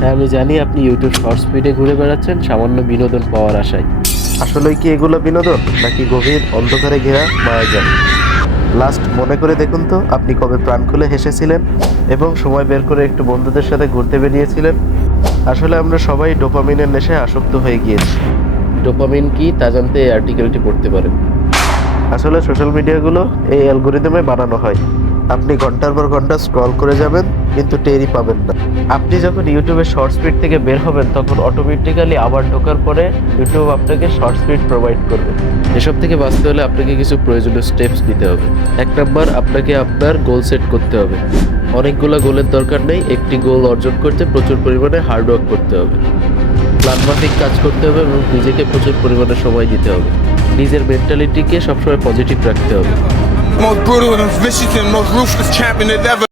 হ্যাঁ, আমি জানি আপনি ইউটিউব শর্ট স্পিডে ঘুরে বেড়াচ্ছেন সামান্য বিনোদন পাওয়ার আশায়। আসলেই কি এগুলো বিনোদন নাকি গভীর অন্ধকারে ঘেরা মায়াজাল? লাস্ট মনে করে দেখুন তো, আপনি কবে প্রাণ খুলে হেসেছিলেন এবং সময় বের করে একটু বন্ধুদের সাথে ঘুরতে বেরিয়েছিলেন? আসলে আমরা সবাই ডোপামিনের নেশায় আসক্ত হয়ে গিয়েছি। ডোপামিন কি তা জানতে এই আর্টিকেলটি পড়তে পারেন। আসলে সোশ্যাল মিডিয়াগুলো এই অ্যালগোরিদমে বানানো হয়। আপনি ঘন্টার পর ঘন্টা স্ক্রল করে যাবেন কিন্তু টেরই পাবেন না। আপনি যখন ইউটিউবের শর্ট স্পিড থেকে বের হবেন তখন অটোমেটিক্যালি আবার ঢোকার পরে ইউটিউব আপনাকে শর্ট স্পিড প্রোভাইড করবে। এসব থেকে বাঁচতে হলে আপনাকে কিছু প্রয়োজনীয় স্টেপস নিতে হবে। 1 নাম্বার, আপনাকে আপনার গোল সেট করতে হবে। অনেকগুলো গোলের দরকার নেই, একটি গোল অর্জন করতে প্রচুর পরিমাণে হার্ডওয়ার্ক করতে হবে। প্ল্যান মাফিক কাজ করতে হবে এবং নিজেকে প্রচুর পরিমাণে সময় দিতে হবে। নিজের মেন্টালিটিকে সবসময় পজিটিভ রাখতে হবে। Most brutal and vicious and most ruthless champion that ever